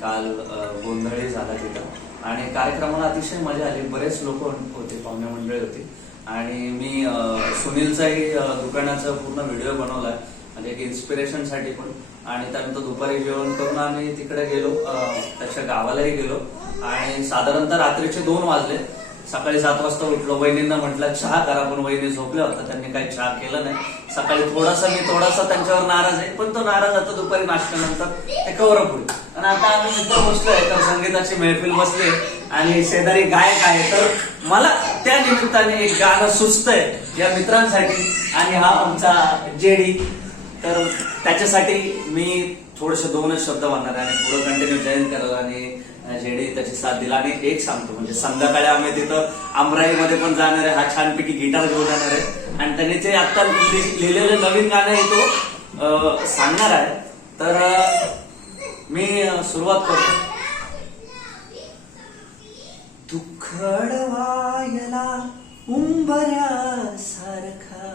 काल गोंधळही झाला तिथं आणि कार्यक्रमाला अतिशय मजा आली. बरेच लोक होते, पाहुणे मंडळी होती आणि मी सुनीलचाही दुकानाचा पूर्ण व्हिडिओ बनवलाय म्हणजे एक इन्स्पिरेशन साठी पण. आणि त्यानंतर दुपारी जेवण करून आम्ही तिकडे गेलो, त्याच्या गावालाही गेलो आणि साधारणतः रात्रीचे 2 वाजले. सकाळी 7 वाजता उठलो. वहिनींना म्हटलं चहा करा, पण वहिनी झोपल्या होत्या, त्यांनी काही चहा केला नाही. सकाळी मी थोडासा त्यांच्यावर नाराज आहे, पण तो नाराज आता दुपारी नाश्त्यानंतर ते कव्हर पुढे. आणि आता आम्ही मित्र बसलोय, तर संगीताची महफिल बसली आणि शेजारी गायक आहे, तर मला त्या निमित्ताने एक गाणं सुचतंय या मित्रांसाठी आणि हा आमचा जेडी. तर त्याच्यासाठी मी थोडेसे 2च शब्द म्हणणार आणि पुढे कंटिन्यू जॉईन करायला आणि जेडी त्याची साथ दिला. आणि एक सांगतो म्हणजे संध्याकाळी आम्ही तिथं अमराईमध्ये पण जाणार आहे. हा छानपैकी गिटार घेऊन जाणार आहे आणि त्यांनी जे आता लिहिलेलं नवीन गाणं आहे तो सांगणार आहे. तर मी सुरुवात करतो. दुःख अडवायला उंबऱ्यासारखा,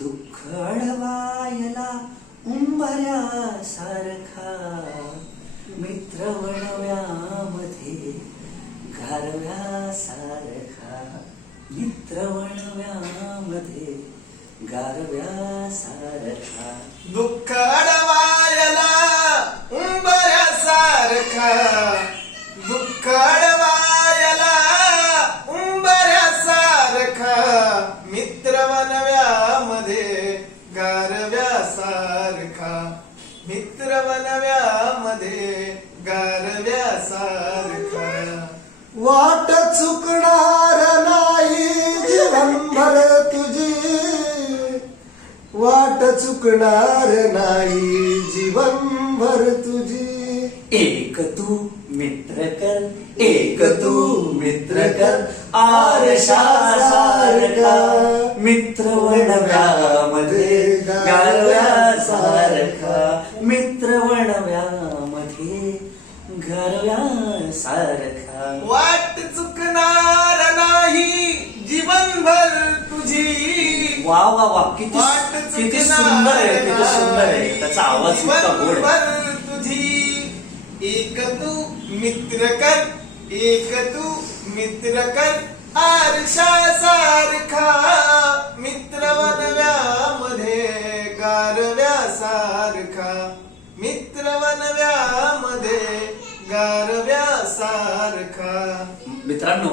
दुःख अडवायला उंबऱ्यासारखा, मित्र वणव्यामध्ये गारव्यासारखा, मित्र वणव्यामध्ये गारव्यासारखा, दुःख अडवायला उंबऱ्यासारखा, दुःख अडवायला उंबऱ्यासारखा, मित्र वणव्यामध्ये गारव्यासारखा, मित्र वणव्यामध्ये गारव्यासारखा. वाट चुकणार नाही जीवनभर तुझी, वाट चुकणार नाही जीवनभर तुझी. एक तू मित्र कर, एक तू मित्र कर, आरशासारखा, मित्र वणव्यामध्ये गारव्यासारखा, मित्र वणव्यामध्ये गारव्यासारखा. वाट चुकणार नाही जीवनभर तुझी. वा वा वा, किती सुंदर आहे, किती सुंदर आहे. त्याचा आवाज इतका गोड आहे. तुझी एक तू मित्र कर, एक तू मित्र कर, आरशासारखा, मित्र वणव्यामध्ये गारव्यासारखा, मित्र वणव्यामध्ये गारव्यासारखा. मित्रांनो,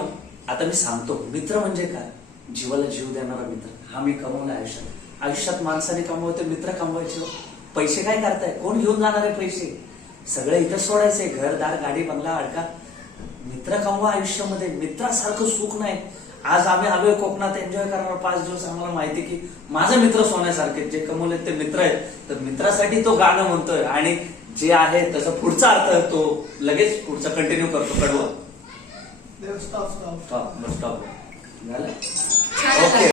आता मी सांगतो मित्र म्हणजे काय. जीवाला जीव देणारा मित्र हा मी कमवला आयुष्यात. आयुष्यात माणसाने कमवते, मित्र कमवायचे. पैसे काय करताय, कोण घेऊन जाणार आहे पैसे, सगळं इथं सोडायचंय, घरदार गाडी बंगला अडका. मित्र कमवा आयुष्यामध्ये. मित्रासारखं सुख नाही. आज आम्ही आलोय कोकणात एन्जॉय करणार 5 दिवस. आम्हाला माहिती की माझे मित्र सोन्यासारखे, जे कमवले ते मित्र आहेत. तर मित्रासाठी तो गाणं म्हणतोय आणि जे आहे त्याचा पुढचा अर्थ तो लगेच पुढचा कंटिन्यू करतो. कडवं स्टॉप स्टॉप झालं. छान ओके.